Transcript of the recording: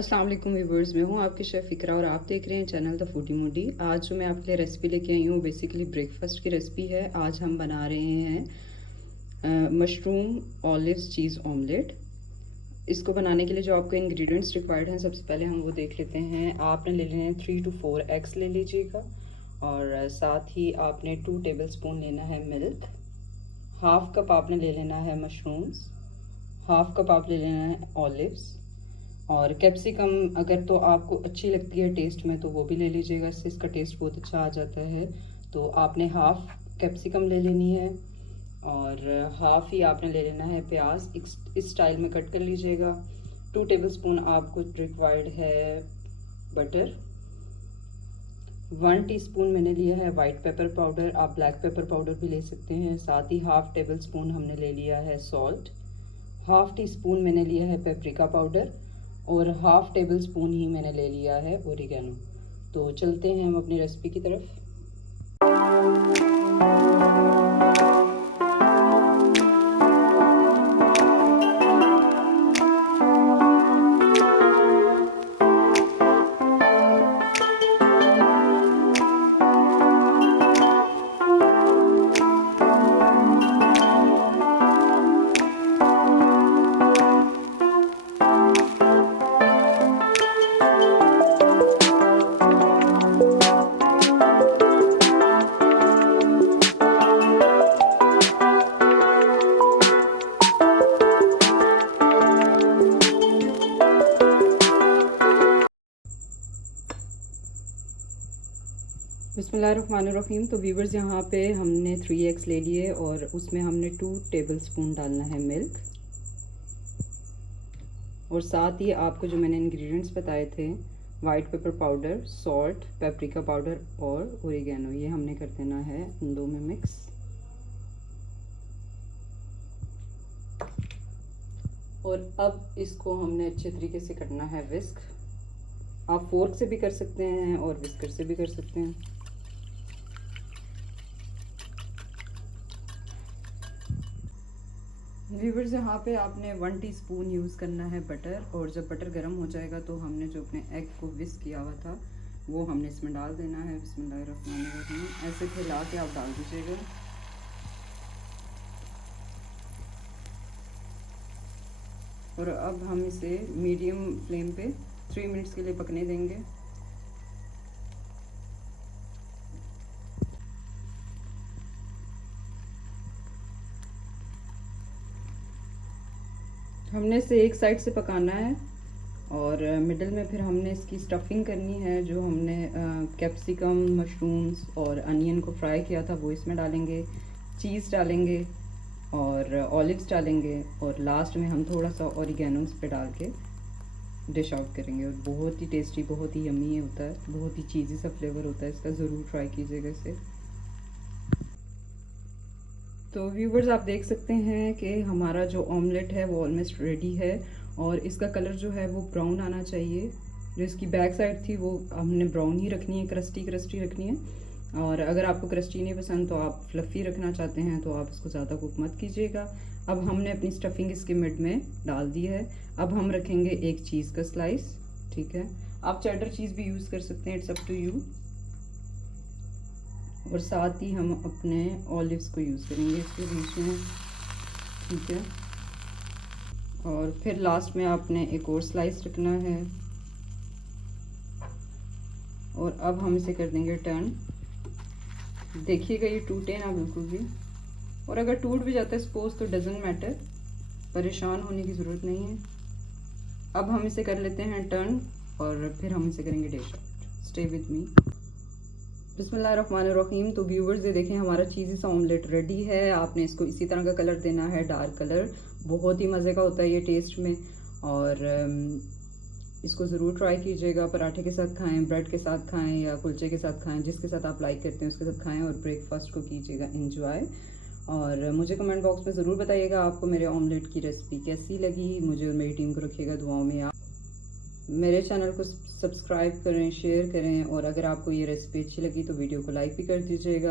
अस्सलाम वालेकुम व्यूवर्स, मैं हूँ आपकी शेफ़ फ़िक्रा और आप देख रहे हैं चैनल द फूडी मूडी। आज जो मैं आपके लिए रेसिपी लेके आई हूँ बेसिकली ब्रेकफास्ट की रेसिपी है। आज हम बना रहे हैं मशरूम ऑलिव्स चीज़ ऑमलेट। इसको बनाने के लिए जो आपको इंग्रेडिएंट्स रिक्वायर्ड हैं, सबसे पहले हम वो देख लेते हैं। आपने ले लेने हैं 3 to 4 एग्स ले लीजिएगा, और साथ ही आपने 2 टेबल स्पून लेना है मिल्क, हाफ कप आपने ले लेना है मशरूम्स, हाफ कप आप ले लेना है ऑलिव्स, और कैप्सिकम अगर तो आपको अच्छी लगती है टेस्ट में तो वो भी ले लीजिएगा, इससे इसका टेस्ट बहुत अच्छा आ जाता है। तो आपने हाफ कैप्सिकम ले लेनी है, और हाफ ही आपने ले लेना है प्याज। इस स्टाइल में कट कर लीजिएगा। 2 टेबल स्पून आपको रिक्वायर्ड है बटर। 1 टीस्पून मैंने लिया है वाइट पेपर पाउडर, आप ब्लैक पेपर पाउडर भी ले सकते हैं। साथ ही हाफ टेबल स्पून हमने ले लिया है सॉल्ट, हाफ टी स्पून मैंने लिया है पेपरिका पाउडर, और हाफ टेबल स्पून ही मैंने ले लिया है ओरिगेनो। तो चलते हैं हम अपनी रेसिपी की तरफ। बिस्मिल्लाहिर्रहमानिर्रहीम। तो व्यूवर्स, यहाँ पे हमने 3 एग्स ले लिए और उसमें हमने 2 टेबल स्पून डालना है मिल्क, और साथ ही आपको जो मैंने इंग्रेडिएंट्स बताए थे white pepper powder, salt, paprika powder और ओरिगेनो, ये हमने कर देना है इन दो में मिक्स। और अब इसको हमने अच्छे तरीके से करना है विस्क। आप फोर्क से भी कर सकते हैं और विस्कर से भी कर सकते हैं। व्यूवर्स, यहाँ पे आपने 1 टीस्पून यूज़ करना है बटर, और जब बटर गर्म हो जाएगा तो हमने जो अपने एग को विस्क किया हुआ था वो हमने इसमें डाल देना है। बिस्मिल्लाहिर्रहमानिर्रहीम। ऐसे खिला के आप डाल दीजिएगा। और अब हम इसे मीडियम फ्लेम पे 3 मिनट्स के लिए पकने देंगे। हमने इसे एक साइड से पकाना है, और मिडल में फिर हमने इसकी स्टफिंग करनी है। जो हमने कैप्सिकम, मशरूम्स और अनियन को फ्राई किया था वो इसमें डालेंगे, चीज़ डालेंगे और ऑलिव्स डालेंगे, और लास्ट में हम थोड़ा सा ओरिगेनो पे डाल के डिश आउट करेंगे। और बहुत ही टेस्टी, बहुत ही यम्मी होता है, बहुत ही चीज़ी सा फ्लेवर होता है इसका। ज़रूर ट्राई कीजिएगा इसे। तो व्यूवर्स, आप देख सकते हैं कि हमारा जो ऑमलेट है वो ऑलमोस्ट रेडी है, और इसका कलर जो है वो ब्राउन आना चाहिए। जो इसकी बैक साइड थी वो हमने ब्राउन ही रखनी है, क्रस्टी क्रस्टी रखनी है। और अगर आपको क्रस्टी नहीं पसंद तो आप फ्लफ़ी रखना चाहते हैं तो आप इसको ज़्यादा कुक मत कीजिएगा। अब हमने अपनी स्टफिंग इसके मिड में डाल दी है। अब हम रखेंगे एक चीज़ का स्लाइस, ठीक है। आप चेडर चीज़ भी यूज़ कर सकते हैं, इट्स अप टू यू। और साथ ही हम अपने ऑलिव्स को यूज़ करेंगे इसके बीच में, ठीक है। और फिर लास्ट में आपने एक और स्लाइस रखना है, और अब हम इसे कर देंगे टर्न। देखिएगा ये टूटे ना बिल्कुल भी, और अगर टूट भी जाता है सपोज तो डजंट मैटर, परेशान होने की ज़रूरत नहीं है। अब हम इसे कर लेते हैं टर्न, और फिर हम इसे करेंगे dish out. Stay with me. बिस्मिल्लाहिर्रहमानिर्रहीम। तो व्यूवर्स, ये देखें हमारा चीज़ी सा ऑमलेट रेडी है। आपने इसको इसी तरह का कलर देना है, डार्क कलर। बहुत ही मज़े का होता है ये टेस्ट में, और इसको ज़रूर ट्राई कीजिएगा। पराठे के साथ खाएं, ब्रेड के साथ खाएं, या कुलचे के साथ खाएं, जिसके साथ आप लाइक करते हैं उसके साथ खाएं, और ब्रेकफास्ट को कीजिएगा एंजॉय। और मुझे कमेंट बॉक्स में ज़रूर बताइएगा आपको मेरे ऑमलेट की रेसिपी कैसी लगी। मुझे और मेरी टीम को रखिएगा दुआओं में। आप मेरे चैनल को सब्सक्राइब करें, शेयर करें, और अगर आपको ये रेसिपी अच्छी लगी तो वीडियो को लाइक भी कर दीजिएगा।